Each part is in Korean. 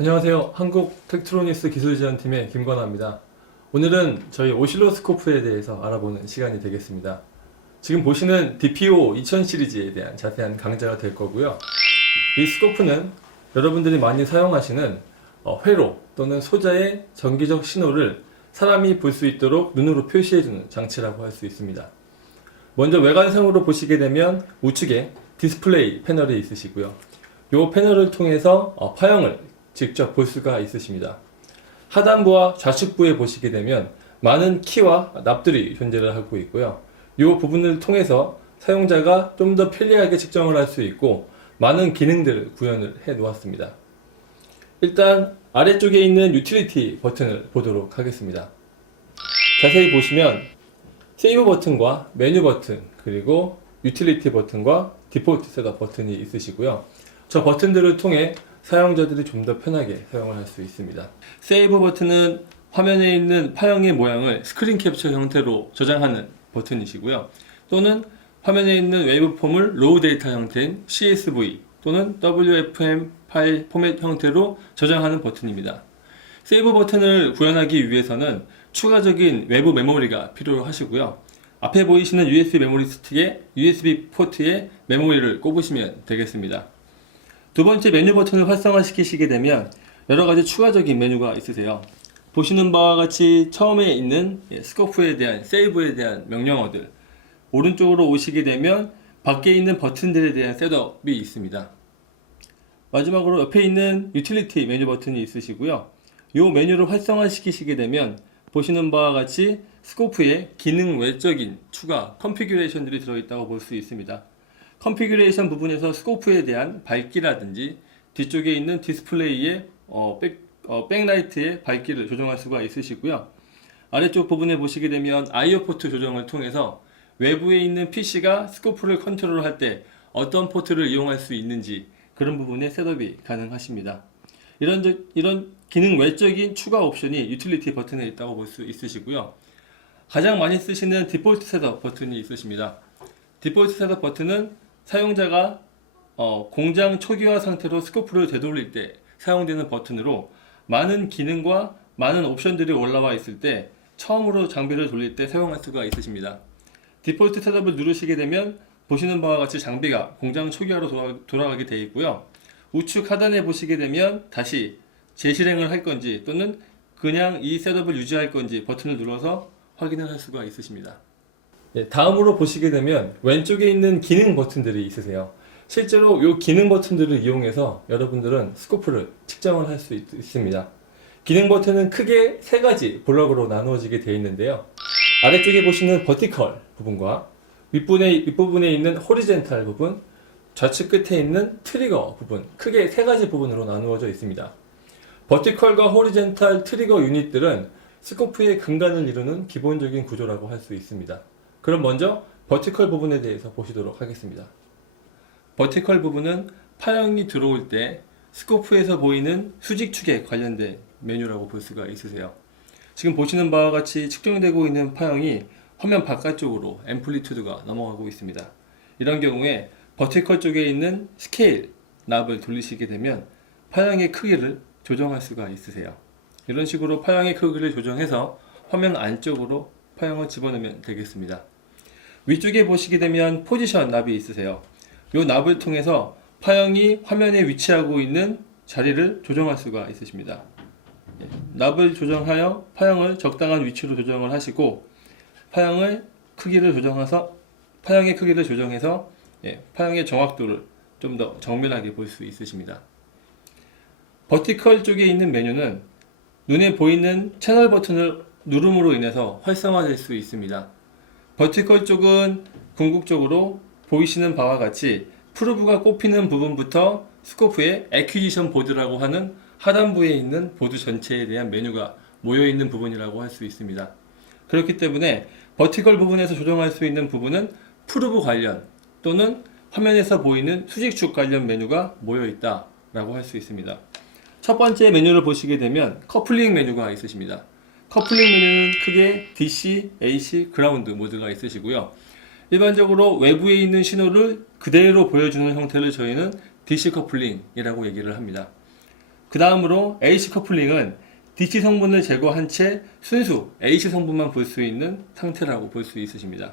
안녕하세요. 한국 텍트로닉스 기술지원팀의 김건아입니다. 오늘은 저희 오실로스코프에 대해서 알아보는 시간이 되겠습니다. 지금 보시는 DPO 2000 시리즈에 대한 자세한 강좌가 될 거고요. 이 스코프는 여러분들이 많이 사용하시는 회로 또는 소자의 전기적 신호를 사람이 볼 수 있도록 눈으로 표시해주는 장치라고 할 수 있습니다. 먼저 외관상으로 보시게 되면 우측에 디스플레이 패널이 있으시고요. 이 패널을 통해서 파형을 직접 볼 수가 있으십니다. 하단부와 좌측부에 보시게 되면 많은 키와 납들이 존재를 하고 있고요. 이 부분을 통해서 사용자가 좀 더 편리하게 측정을 할 수 있고 많은 기능들을 구현을 해 놓았습니다. 일단 아래쪽에 있는 유틸리티 버튼을 보도록 하겠습니다. 자세히 보시면 세이브 버튼과 메뉴 버튼, 그리고 유틸리티 버튼과 디폴트 셋업 버튼이 있으시고요. 저 버튼들을 통해 사용자들이 좀 더 편하게 사용을 할 수 있습니다. 세이브 버튼은 화면에 있는 파형의 모양을 스크린 캡처 형태로 저장하는 버튼이시고요. 또는 화면에 있는 웨이브폼을 로우 데이터 형태인 CSV 또는 WFM 파일 포맷 형태로 저장하는 버튼입니다. 세이브 버튼을 구현하기 위해서는 추가적인 외부 메모리가 필요하시고요. 앞에 보이시는 USB 메모리 스틱에 USB 포트에 메모리를 꼽으시면 되겠습니다. 두 번째 메뉴 버튼을 활성화시키시게 되면 여러가지 추가적인 메뉴가 있으세요. 보시는 바와 같이 처음에 있는 스코프에 대한 세이브에 대한 명령어들, 오른쪽으로 오시게 되면 밖에 있는 버튼들에 대한 셋업이 있습니다. 마지막으로 옆에 있는 유틸리티 메뉴 버튼이 있으시고요. 이 메뉴를 활성화시키시게 되면 보시는 바와 같이 스코프에 기능 외적인 추가 컨피규레이션들이 들어있다고 볼 수 있습니다. 컨피규레이션 부분에서 스코프에 대한 밝기라든지 뒤쪽에 있는 디스플레이의 백라이트의 밝기를 조정할 수가 있으시고요. 아래쪽 부분에 보시게 되면 IO 포트 조정을 통해서 외부에 있는 PC가 스코프를 컨트롤할 때 어떤 포트를 이용할 수 있는지 그런 부분에 셋업이 가능하십니다. 이런 기능 외적인 추가 옵션이 유틸리티 버튼에 있다고 볼 수 있으시고요. 가장 많이 쓰시는 디폴트 셋업 버튼이 있으십니다. 디폴트 셋업 버튼은 사용자가 공장 초기화 상태로 스코프를 되돌릴 때 사용되는 버튼으로 많은 기능과 많은 옵션들이 올라와 있을 때 처음으로 장비를 돌릴 때 사용할 수가 있으십니다. 디폴트 셋업을 누르시게 되면 보시는 바와 같이 장비가 공장 초기화로 돌아가게 되어 있고요. 우측 하단에 보시게 되면 다시 재실행을 할 건지 또는 그냥 이 셋업을 유지할 건지 버튼을 눌러서 확인을 할 수가 있으십니다. 다음으로 보시게 되면 왼쪽에 있는 기능 버튼들이 있으세요. 실제로 이 기능 버튼들을 이용해서 여러분들은 스코프를 측정을 할 수 있습니다. 기능 버튼은 크게 세 가지 블럭으로 나누어지게 되어 있는데요. 아래쪽에 보시는 버티컬 부분과 윗부분에 있는 호리젠탈 부분, 좌측 끝에 있는 트리거 부분, 크게 세 가지 부분으로 나누어져 있습니다. 버티컬과 호리젠탈 트리거 유닛들은 스코프의 근간을 이루는 기본적인 구조라고 할 수 있습니다. 그럼 먼저 버티컬 부분에 대해서 보시도록 하겠습니다. 버티컬 부분은 파형이 들어올 때 스코프에서 보이는 수직축에 관련된 메뉴라고 볼 수가 있으세요. 지금 보시는 바와 같이 측정되고 있는 파형이 화면 바깥쪽으로 앰플리튜드가 넘어가고 있습니다. 이런 경우에 버티컬 쪽에 있는 스케일 납을 돌리시게 되면 파형의 크기를 조정할 수가 있으세요. 이런 식으로 파형의 크기를 조정해서 화면 안쪽으로 파형을 집어넣으면 되겠습니다. 위쪽에 보시게 되면 포지션 납이 있으세요. 이 납을 통해서 파형이 화면에 위치하고 있는 자리를 조정할 수가 있으십니다. 납을 조정하여 파형을 적당한 위치로 조정을 하시고 파형의 크기를 조정해서 파형의 정확도를 좀 더 정밀하게 볼 수 있으십니다. 버티컬 쪽에 있는 메뉴는 눈에 보이는 채널 버튼을 누름으로 인해서 활성화될 수 있습니다. 버티컬 쪽은 궁극적으로 보이시는 바와 같이 프로브가 꼽히는 부분부터 스코프의 애퀴지션 보드라고 하는 하단부에 있는 보드 전체에 대한 메뉴가 모여있는 부분이라고 할 수 있습니다. 그렇기 때문에 버티컬 부분에서 조정할 수 있는 부분은 프로브 관련 또는 화면에서 보이는 수직축 관련 메뉴가 모여있다 라고 할 수 있습니다. 첫 번째 메뉴를 보시게 되면 커플링 메뉴가 있으십니다. 커플링 메뉴는 크게 DC, AC, 그라운드 모드가 있으시고요. 일반적으로 외부에 있는 신호를 그대로 보여주는 형태를 저희는 DC 커플링이라고 얘기를 합니다. 그 다음으로 AC 커플링은 DC 성분을 제거한 채 순수 AC 성분만 볼 수 있는 상태라고 볼 수 있으십니다.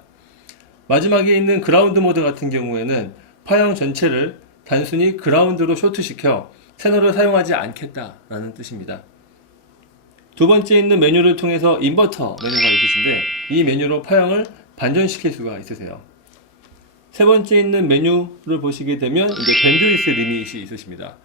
마지막에 있는 그라운드 모드 같은 경우에는 파형 전체를 단순히 그라운드로 쇼트시켜 채널을 사용하지 않겠다라는 뜻입니다. 두 번째 있는 메뉴를 통해서 인버터 메뉴가 있으신데 이 메뉴로 파형을 반전시킬 수가 있으세요. 세 번째 있는 메뉴를 보시게 되면 이제 밴드위스 리밋이 있으십니다.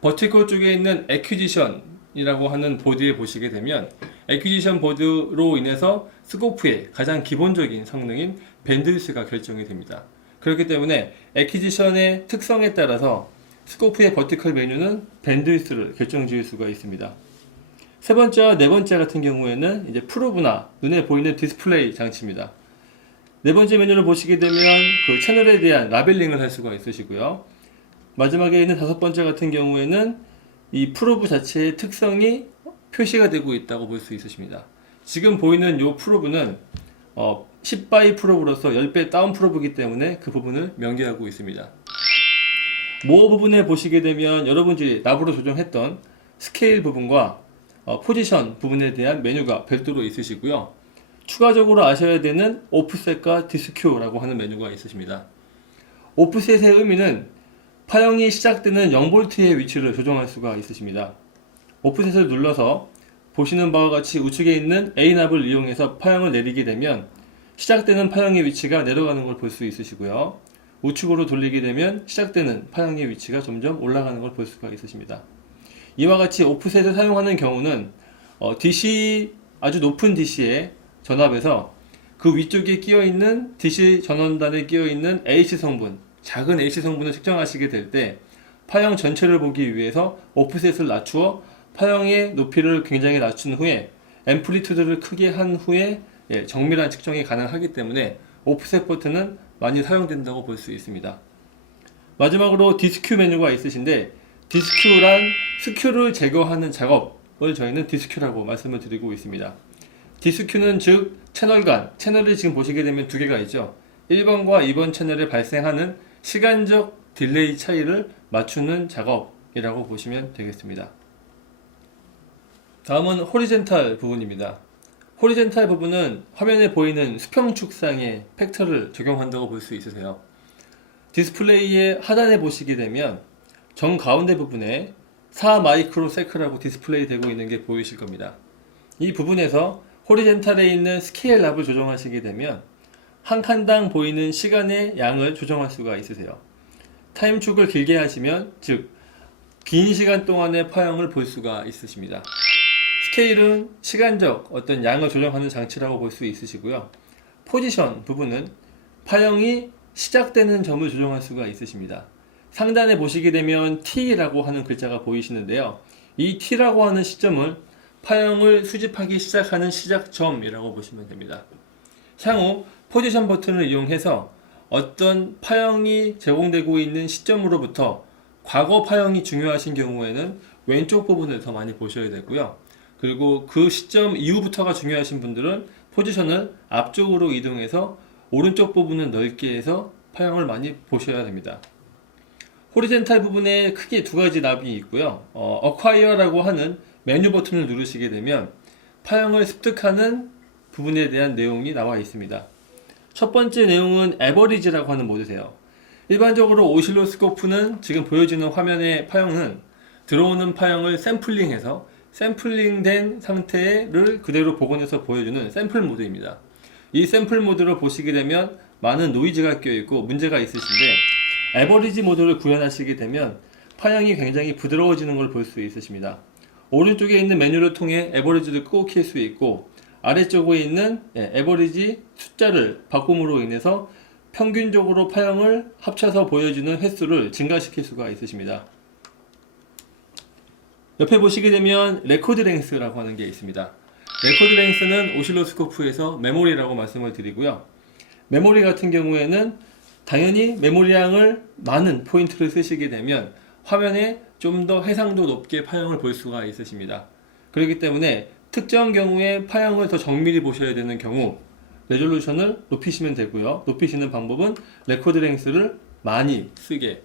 버티컬 쪽에 있는 애퀴지션이라고 하는 보드에 보시게 되면 애퀴지션 보드로 인해서 스코프의 가장 기본적인 성능인 밴드위스가 결정이 됩니다. 그렇기 때문에 애퀴지션의 특성에 따라서 스코프의 버티컬 메뉴는 밴드위스를 결정 지을 수가 있습니다. 세 번째와 네 번째 같은 경우에는 이제 프로브나 눈에 보이는 디스플레이 장치입니다. 네 번째 메뉴를 보시게 되면 그 채널에 대한 라벨링을 할 수가 있으시고요. 마지막에 있는 다섯 번째 같은 경우에는 이 프로브 자체의 특성이 표시가 되고 있다고 볼 수 있으십니다. 지금 보이는 이 프로브는 10바이 프로브로서 10배 다운 프로브이기 때문에 그 부분을 명기하고 있습니다. 모어 부분에 보시게 되면 여러분들이 납으로 조정했던 스케일 부분과 포지션 부분에 대한 메뉴가 별도로 있으시고요. 추가적으로 아셔야 되는 오프셋과 디스큐라고 하는 메뉴가 있으십니다. 오프셋의 의미는 파형이 시작되는 0V의 위치를 조정할 수가 있으십니다. 오프셋을 눌러서 보시는 바와 같이 우측에 있는 A납을 이용해서 파형을 내리게 되면 시작되는 파형의 위치가 내려가는 걸 볼 수 있으시고요. 우측으로 돌리게 되면 시작되는 파형의 위치가 점점 올라가는 걸 볼 수가 있으십니다. 이와 같이 오프셋을 사용하는 경우는 DC 아주 높은 DC의 전압에서 그 위쪽에 끼어있는 DC 전원단에 끼어있는 AC 성분, 작은 AC 성분을 측정하시게 될 때 파형 전체를 보기 위해서 오프셋을 낮추어 파형의 높이를 굉장히 낮춘 후에 앰플리튜드를 크게 한 후에 정밀한 측정이 가능하기 때문에 오프셋 버튼은 많이 사용된다고 볼 수 있습니다. 마지막으로 디스큐 메뉴가 있으신데 디스큐란 스큐를 제거하는 작업을 저희는 디스큐라고 말씀을 드리고 있습니다. 디스큐는 즉 채널 간, 채널을 지금 보시게 되면 두 개가 있죠. 1번과 2번 채널에 발생하는 시간적 딜레이 차이를 맞추는 작업이라고 보시면 되겠습니다. 다음은 호리젠탈 부분입니다. 호리젠탈 부분은 화면에 보이는 수평축상의 팩터를 적용한다고 볼 수 있으세요. 디스플레이의 하단에 보시게 되면 정 가운데 부분에 4 마이크로세크라고 디스플레이 되고 있는 게 보이실 겁니다. 이 부분에서 호리젠탈에 있는 스케일 납을 조정하시게 되면 한 칸당 보이는 시간의 양을 조정할 수가 있으세요. 타임축을 길게 하시면 즉 긴 시간 동안의 파형을 볼 수가 있으십니다. 스케일은 시간적 어떤 양을 조정하는 장치라고 볼 수 있으시고요. 포지션 부분은 파형이 시작되는 점을 조정할 수가 있으십니다. 상단에 보시게 되면 T라고 하는 글자가 보이시는데요. 이 T라고 하는 시점은 파형을 수집하기 시작하는 시작점이라고 보시면 됩니다. 향후 포지션 버튼을 이용해서 어떤 파형이 제공되고 있는 시점으로부터 과거 파형이 중요하신 경우에는 왼쪽 부분을 더 많이 보셔야 되고요. 그리고 그 시점 이후부터가 중요하신 분들은 포지션을 앞쪽으로 이동해서 오른쪽 부분은 넓게 해서 파형을 많이 보셔야 됩니다. 호리젠탈 부분에 크게 두 가지 납이 있고요. Acquire라고 하는 메뉴 버튼을 누르시게 되면 파형을 습득하는 부분에 대한 내용이 나와 있습니다. 첫 번째 내용은 Average라고 하는 모드세요. 일반적으로 오실로스코프는 지금 보여지는 화면의 파형은 들어오는 파형을 샘플링해서 샘플링된 상태를 그대로 복원해서 보여주는 샘플 모드입니다. 이 샘플 모드를 보시게 되면 많은 노이즈가 껴있고 문제가 있으신데 에버리지 모드를 구현하시게 되면 파형이 굉장히 부드러워지는 걸 볼 수 있으십니다. 오른쪽에 있는 메뉴를 통해 에버리지를 끄고 킬 수 있고 아래쪽에 있는 에버리지 숫자를 바꿈으로 인해서 평균적으로 파형을 합쳐서 보여주는 횟수를 증가시킬 수가 있으십니다. 옆에 보시게 되면 레코드 랭스라고 하는 게 있습니다. 레코드 랭스는 오실로스코프에서 메모리라고 말씀을 드리고요. 메모리 같은 경우에는 당연히 메모리량을 많은 포인트를 쓰시게 되면 화면에 좀 더 해상도 높게 파형을 볼 수가 있으십니다. 그렇기 때문에 특정 경우에 파형을 더 정밀히 보셔야 되는 경우 레졸루션을 높이시면 되고요. 높이시는 방법은 레코드 랭스를 많이 쓰게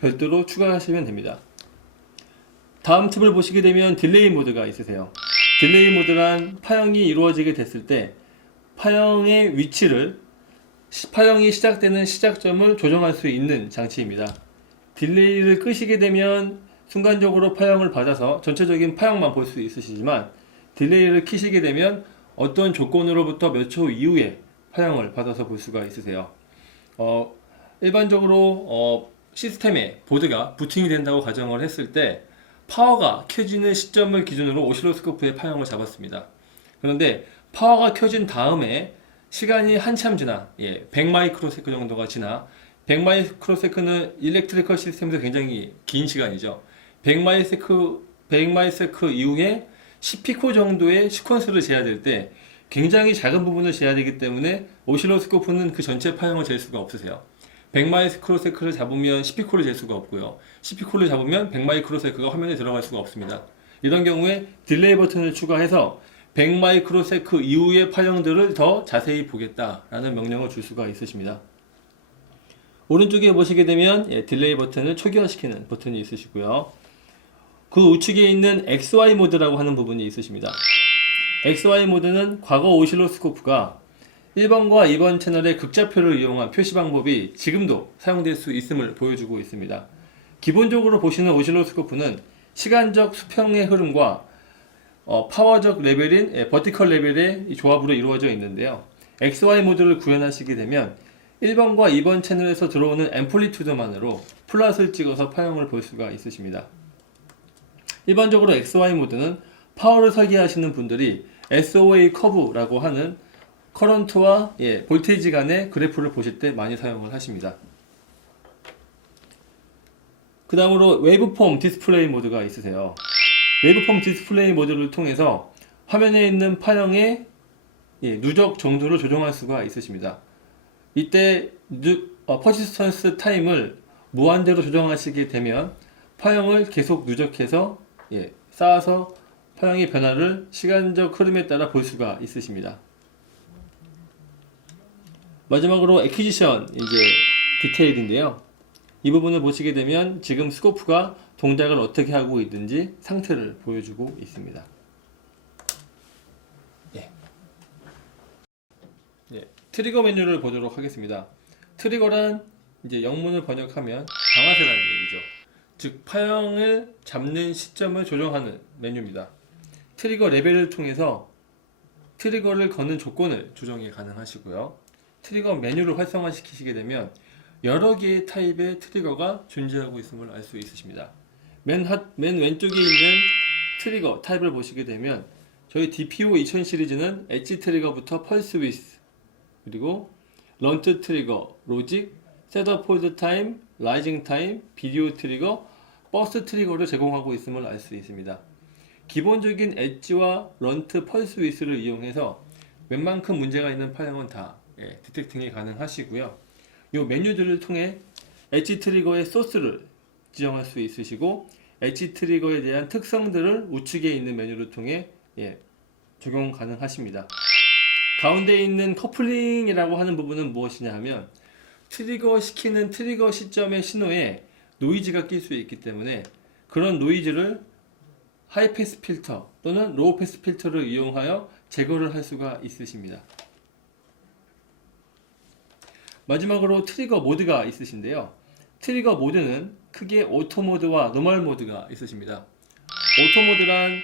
별도로 추가하시면 됩니다. 다음 팁을 보시게 되면 딜레이 모드가 있으세요. 딜레이 모드란 파형이 이루어지게 됐을 때 파형의 위치를 파형이 시작되는 시작점을 조정할 수 있는 장치입니다. 딜레이를 끄시게 되면 순간적으로 파형을 받아서 전체적인 파형만 볼 수 있으시지만 딜레이를 켜시게 되면 어떤 조건으로부터 몇 초 이후에 파형을 받아서 볼 수가 있으세요. 일반적으로 시스템에 보드가 부팅이 된다고 가정을 했을 때 파워가 켜지는 시점을 기준으로 오실로스코프의 파형을 잡았습니다. 그런데 파워가 켜진 다음에 시간이 한참 지나 100 마이크로세컨 정도가 지나 100 마이크로세컨은 일렉트리컬 시스템에서 굉장히 긴 시간이죠. 100 마이크로세컨 이후에 10피코 정도의 시퀀스를 재야 될 때 굉장히 작은 부분을 재야 되기 때문에 오실로스코프는 그 전체 파형을 잴 수가 없으세요. 100 마이크로세컨을 잡으면 10피코를 잴 수가 없고요. 10피코를 잡으면 100 마이크로세컨가 화면에 들어갈 수가 없습니다. 이런 경우에 딜레이 버튼을 추가해서 100 마이크로세컨 이후의 파형들을 더 자세히 보겠다라는 명령을 줄 수가 있으십니다. 오른쪽에 보시게 되면 딜레이 버튼을 초기화시키는 버튼이 있으시고요. 그 우측에 있는 XY 모드라고 하는 부분이 있으십니다. XY 모드는 과거 오실로스코프가 1번과 2번 채널의 극좌표를 이용한 표시 방법이 지금도 사용될 수 있음을 보여주고 있습니다. 기본적으로 보시는 오실로스코프는 시간적 수평의 흐름과 파워적 레벨인 버티컬 레벨의 조합으로 이루어져 있는데요. XY 모드를 구현하시게 되면 1번과 2번 채널에서 들어오는 앰플리튜드만으로 플랫을 찍어서 파형을 볼 수가 있으십니다. 일반적으로 XY 모드는 파워를 설계하시는 분들이 SOA 커브라고 하는 커런트와 볼테이지 간의 그래프를 보실 때 많이 사용을 하십니다. 그 다음으로 웨이브폼 디스플레이 모드가 있으세요. 웨이브폼 디스플레이 모드를 통해서 화면에 있는 파형의 누적 정도를 조정할 수가 있으십니다. 이때 퍼시스턴스 타임을 무한대로 조정하시게 되면 파형을 계속 누적해서 쌓아서 파형의 변화를 시간적 흐름에 따라 볼 수가 있으십니다. 마지막으로 애퀴지션 디테일인데요. 이 부분을 보시게 되면 지금 스코프가 동작을 어떻게 하고 있는지 상태를 보여주고 있습니다. 트리거 메뉴를 보도록 하겠습니다. 트리거란 영문을 번역하면 방아쇠라는 얘기죠. 즉 파형을 잡는 시점을 조정하는 메뉴입니다. 트리거 레벨을 통해서 트리거를 거는 조건을 조정이 가능하시고요. 트리거 메뉴를 활성화시키시게 되면 여러 개의 타입의 트리거가 존재하고 있음을 알 수 있으십니다. 맨 왼쪽에 있는 트리거 타입을 보시게 되면 저희 DPO 2000 시리즈는 엣지 트리거부터 펄스 위스, 그리고 런트 트리거, 로직, 셋업 홀드 타임, 라이징 타임, 비디오 트리거, 버스 트리거를 제공하고 있음을 알 수 있습니다. 기본적인 엣지와 런트, 펄스 위스를 이용해서 웬만큼 문제가 있는 파형은 다 디텍팅이 가능하시고요. 이 메뉴들을 통해 엣지 트리거의 소스를 지정할 수 있으시고 엣지 트리거에 대한 특성들을 우측에 있는 메뉴를 통해 적용 가능하십니다. 가운데 있는 커플링이라고 하는 부분은 무엇이냐 하면 트리거 시키는 트리거 시점의 신호에 노이즈가 낄 수 있기 때문에 그런 노이즈를 하이패스 필터 또는 로우 패스 필터를 이용하여 제거를 할 수가 있으십니다. 마지막으로 트리거 모드가 있으신데요. 트리거 모드는 크게 오토 모드와 노멀 모드가 있으십니다. 오토 모드란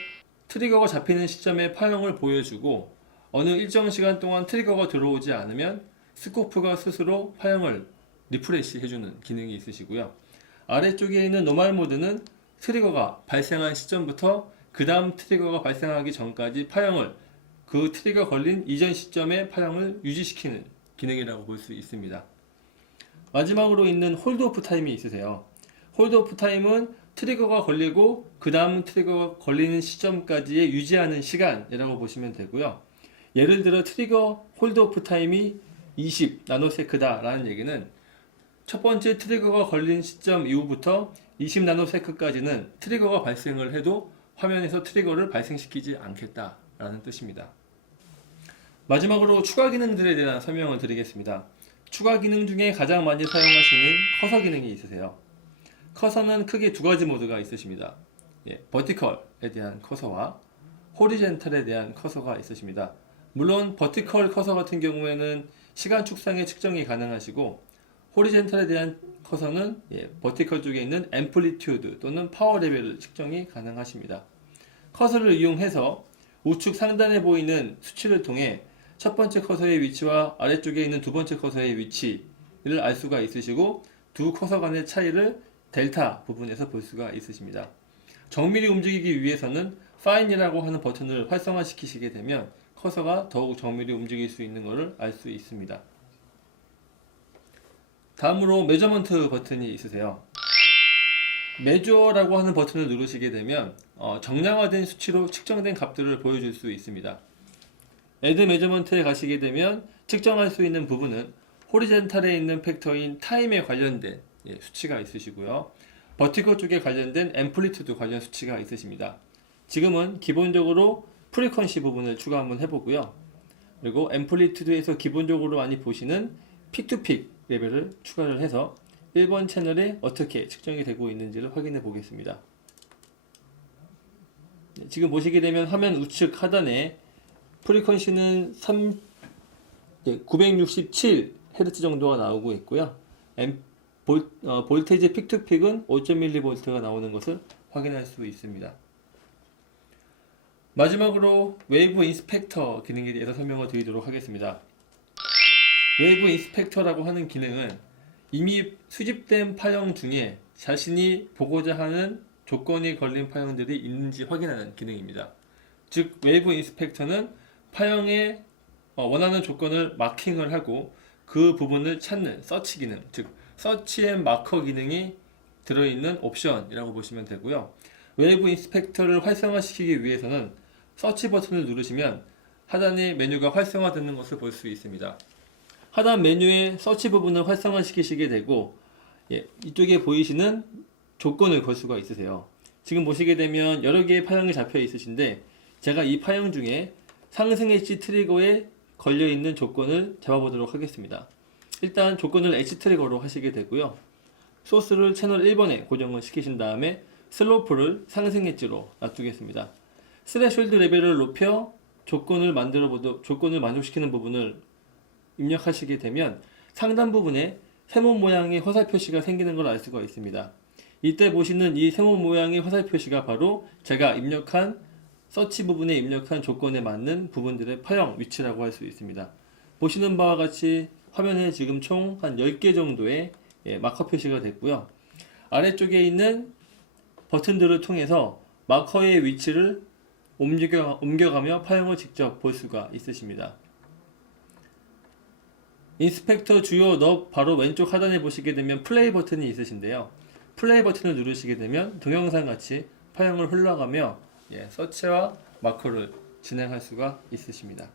트리거가 잡히는 시점에 파형을 보여주고 어느 일정 시간 동안 트리거가 들어오지 않으면 스코프가 스스로 파형을 리프레시 해주는 기능이 있으시고요. 아래쪽에 있는 노멀 모드는 트리거가 발생한 시점부터 그 다음 트리거가 발생하기 전까지 파형을 그 트리거 걸린 이전 시점의 파형을 유지시키는 기능이라고 볼 수 있습니다. 마지막으로 있는 홀드 오프 타임이 있으세요. 홀드 오프 타임은 트리거가 걸리고 그 다음 트리거가 걸리는 시점까지의 유지하는 시간이라고 보시면 되고요. 예를 들어 트리거 홀드 오프 타임이 20 나노세크다 라는 얘기는 첫 번째 트리거가 걸린 시점 이후부터 20 나노세크까지는 트리거가 발생을 해도 화면에서 트리거를 발생시키지 않겠다 라는 뜻입니다. 마지막으로 추가 기능들에 대한 설명을 드리겠습니다. 추가 기능 중에 가장 많이 사용하시는 커서 기능이 있으세요. 커서는 크게 두 가지 모드가 있으십니다. 버티컬에 대한 커서와 호리젠탈에 대한 커서가 있으십니다. 물론 버티컬 커서 같은 경우에는 시간 축상의 측정이 가능하시고 호리젠탈에 대한 커서는 버티컬 쪽에 있는 앰플리튜드 또는 파워 레벨 측정이 가능하십니다. 커서를 이용해서 우측 상단에 보이는 수치를 통해 첫 번째 커서의 위치와 아래쪽에 있는 두 번째 커서의 위치를 알 수가 있으시고 두 커서 간의 차이를 델타 부분에서 볼 수가 있으십니다. 정밀히 움직이기 위해서는 Fine이라고 하는 버튼을 활성화시키시게 되면 커서가 더욱 정밀히 움직일 수 있는 것을 알 수 있습니다. 다음으로 메저먼트 버튼이 있으세요. 메저라고 하는 버튼을 누르시게 되면 정량화된 수치로 측정된 값들을 보여줄 수 있습니다. 애드 메저먼트에 가시게 되면 측정할 수 있는 부분은 호리젠탈에 있는 팩터인 타임에 관련된 수치가 있으시고요. 버티컬 쪽에 관련된 앰플리튜드 관련 수치가 있으십니다. 지금은 기본적으로 프리퀀시 부분을 추가 한번 해보고요. 그리고 앰플리튜드에서 기본적으로 많이 보시는 픽투픽 레벨을 추가를 해서 1번 채널에 어떻게 측정이 되고 있는지를 확인해 보겠습니다. 지금 보시게 되면 화면 우측 하단에 프리퀀시는 967Hz 정도가 나오고 있고요. 볼테이지 픽투픽은 5.1V가 나오는 것을 확인할 수 있습니다. 마지막으로 웨이브 인스펙터 기능에 대해서 설명을 드리도록 하겠습니다. 웨이브 인스펙터라고 하는 기능은 이미 수집된 파형 중에 자신이 보고자 하는 조건이 걸린 파형들이 있는지 확인하는 기능입니다. 즉 웨이브 인스펙터는 파형에 원하는 조건을 마킹을 하고 그 부분을 찾는 서치 기능, 즉 서치 앤 마커 기능이 들어있는 옵션이라고 보시면 되고요. 웨이브 인스펙터를 활성화시키기 위해서는 서치 버튼을 누르시면 하단의 메뉴가 활성화되는 것을 볼 수 있습니다. 하단 메뉴의 서치 부분을 활성화시키시게 되고 이쪽에 보이시는 조건을 걸 수가 있으세요. 지금 보시게 되면 여러 개의 파형이 잡혀 있으신데 제가 이 파형 중에 상승 엣지 트리거에 걸려있는 조건을 잡아보도록 하겠습니다. 일단 조건을 엣지 트리거로 하시게 되고요. 소스를 채널 1번에 고정을 시키신 다음에 슬로프를 상승 엣지로 놔두겠습니다. 스레숄드 레벨을 높여 조건을 만족시키는 부분을 입력하시게 되면 상단 부분에 세모 모양의 화살 표시가 생기는 걸 알 수가 있습니다. 이때 보시는 이 세모 모양의 화살 표시가 바로 제가 입력한 서치 부분에 입력한 조건에 맞는 부분들의 파형 위치라고 할 수 있습니다. 보시는 바와 같이 화면에 지금 총 한 10개 정도의 마커 표시가 됐고요. 아래쪽에 있는 버튼들을 통해서 마커의 위치를 옮겨가며 파형을 직접 볼 수가 있으십니다. 인스펙터 주요 넙 바로 왼쪽 하단에 보시게 되면 플레이 버튼이 있으신데요. 플레이 버튼을 누르시게 되면 동영상 같이 파형을 흘러가며 서치와 마커를 진행할 수가 있으십니다.